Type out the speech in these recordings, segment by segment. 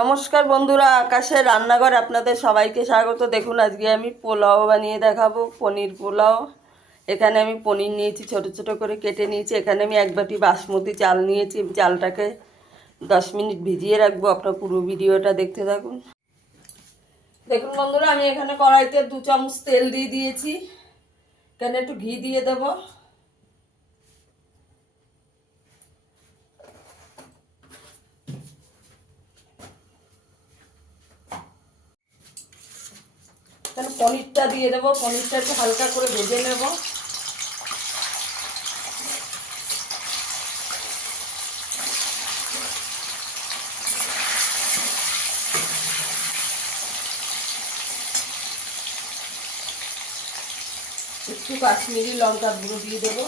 নমস্কার বন্ধুরা, আকাশের রান্নাঘর আপনাদের সবাইকে স্বাগত। দেখুন আজকে আমি পোলাও বানিয়ে দেখাবো, পনির পোলাও। এখানে আমি পনির নিয়েছি, ছোট ছোট করে কেটে নিয়েছি। এখানে আমি এক বাটি বাসমতি চাল নিয়েছি। চালটাকে 10 মিনিট ভিজিয়ে রাখবো। আপনার পুরো ভিডিওটা দেখতে থাকুন। দেখুন বন্ধুরা, আমি এখানে কড়াইতে 2 চামচ তেল দিয়ে দিয়েছি। এখানে একটু ঘি দিয়ে দেবো। এখানে পনিরটা দিয়ে দেবো। পনিরটা একটু হালকা করে ভেজে নেব। একটু কাশ্মীরি লঙ্কার গুঁড়ো দিয়ে দেবো,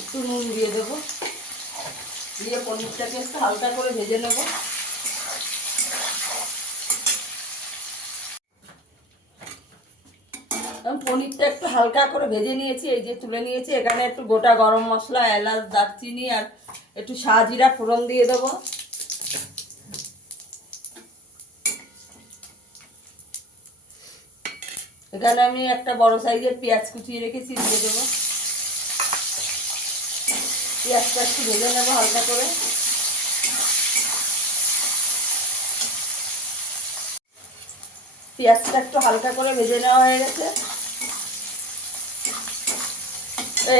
একটু নুন দিয়ে দেবো, দিয়ে পনিরটাকে একটু হালকা করে ভেজে নেব। পনিরটা একটু হালকা করে ভেজে নিয়েছি, এই যে তুলে নিয়েছি। এখানে একটু গোটা গরম মশলা, এলাচ, দারচিনি আর একটু শাহজিরা ফোড়ন দিয়ে দেবো। এখানে আমি একটা বড় সাইজের পেঁয়াজ কুচিয়ে রেখেছি, দিয়ে দেবো। পেঁয়াজটা একটু ভেজে নেবো হালকা করে। পেঁয়াজটা একটু হালকা করে ভেজে নেওয়া হয়ে গেছে।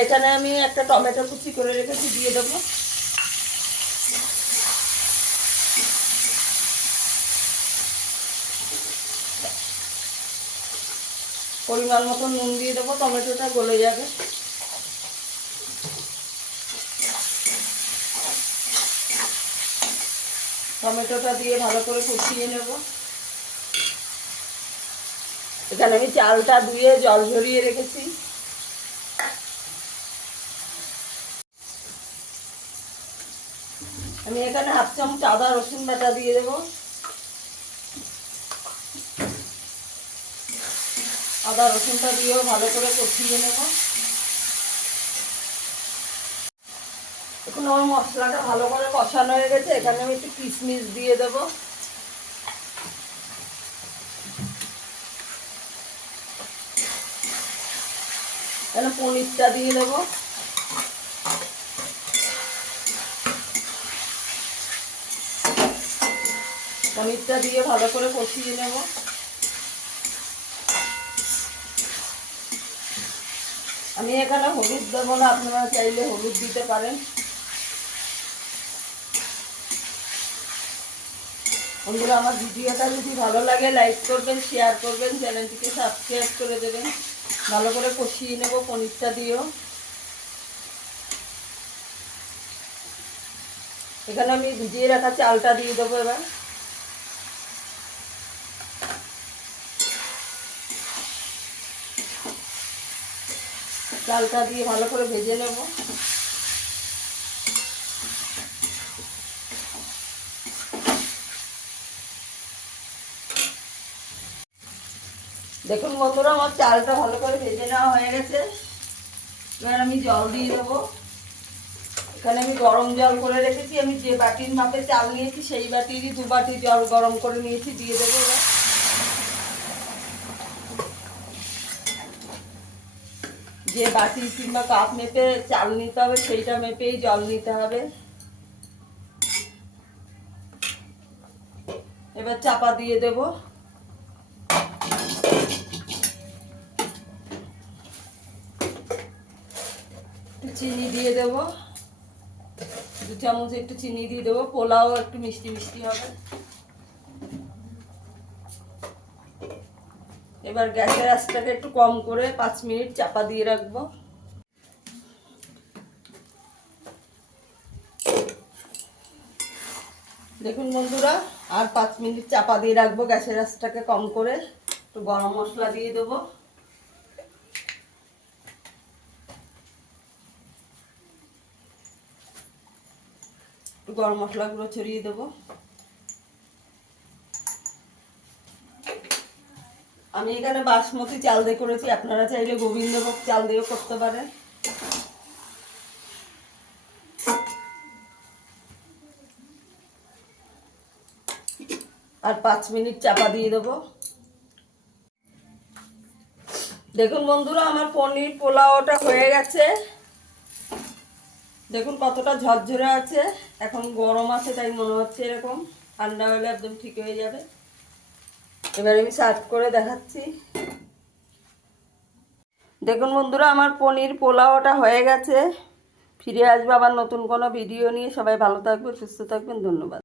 এখানে আমি একটা টমেটো কুচি করে রেখেছি, দিয়ে দেবো। পরিমাণ মতো নুন দিয়ে দেবো, টমেটোটা গলে যাবে। টমেটোটা দিয়ে ভালো করে কষিয়ে নেব। এখানে আমি চালটা ধুয়ে জল ঝরিয়ে রেখেছি। আমি এখানে 1/2 চামচ আদা রসুন বাটা দিয়ে দেবো। আদা রসুনটা দিয়েও ভালো করে কষিয়ে নেব। এখন আমার মশলাটা ভালো করে কষানো হয়ে গেছে। এখানে আমি একটু কিশমিশ দিয়ে দেবো। এখানে পনিরটা দিয়ে দেবো। পনিরটা দিয়ে ভালো করে কষিয়ে নেব। আমি এখানে হলুদ দেবো না, আপনারা চাইলে হলুদ দিতে পারেন। বন্ধুরা, আমার ভিডিওটা যদি ভালো লাগে লাইক করবেন, শেয়ার করবেন, চ্যানেলটিকে সাবস্ক্রাইব করে দেবেন। ভালো করে কষিয়ে নেব পনিরটা দিয়েও। এখানে আমি ভিজিয়ে রাখা চালটা দিয়ে দেবো। এবার চালটা দিয়ে ভালো করে ভেজে নেব। দেখুন বন্ধুরা, আমার চালটা ভালো করে ভেজে নেওয়া হয়ে গেছে। এবার আমি জল দিয়ে দেবো। এখানে আমি গরম জল করে রেখেছি। আমি যে বাটির মাপে চাল নিয়েছি সেই বাটিরই 2 বাটি জল গরম করে নিয়েছি, দিয়ে দেবো। এবার যে বাটি কিংবা কাপ মেপে চাল নিতে হবে সেইটা মেপেই জল নিতে হবে। এবার চাপা দিয়ে দেব। চিনি দিয়ে দেবো, 2 চামচ একটু চিনি দিয়ে দেবো। পোলাও একটু মিষ্টি মিষ্টি হবে। এবার গ্যাসের আঁচটাকে একটু কম করে 5 মিনিট চাপা দিয়ে রাখবো। দেখুন বন্ধুরা, আর 5 মিনিট চাপা দিয়ে রাখবো গ্যাসের আঁচটাকে কম করে। একটু গরম মশলা দিয়ে দেবো। একটু গরম মশলাগুলো ছড়িয়ে দেবো। আমি এখানে বাসমতি চাল দিয়ে করেছি, আপনারা চাইলে গোবিন্দভোগ চাল দিয়েও করতে পারেন। আর 5 মিনিট চাপা দিয়ে দেবো। দেখুন বন্ধুরা, আমার পনির পোলাওটা হয়ে গেছে। দেখুন কতটা ঝরঝরে আছে। এখন গরম আছে তাই মনে হচ্ছে এরকম, ঠান্ডা হলে একদম ঠিক হয়ে যাবে। এবার আমি সার্ভ করে দেখাচ্ছি। দেখুন বন্ধুরা, আমার পনির পোলাওটা হয়ে গেছে। ফিরে আসবো আবার নতুন কোনো ভিডিও নিয়ে। সবাই ভালো থাকবেন, সুস্থ থাকবেন, ধন্যবাদ।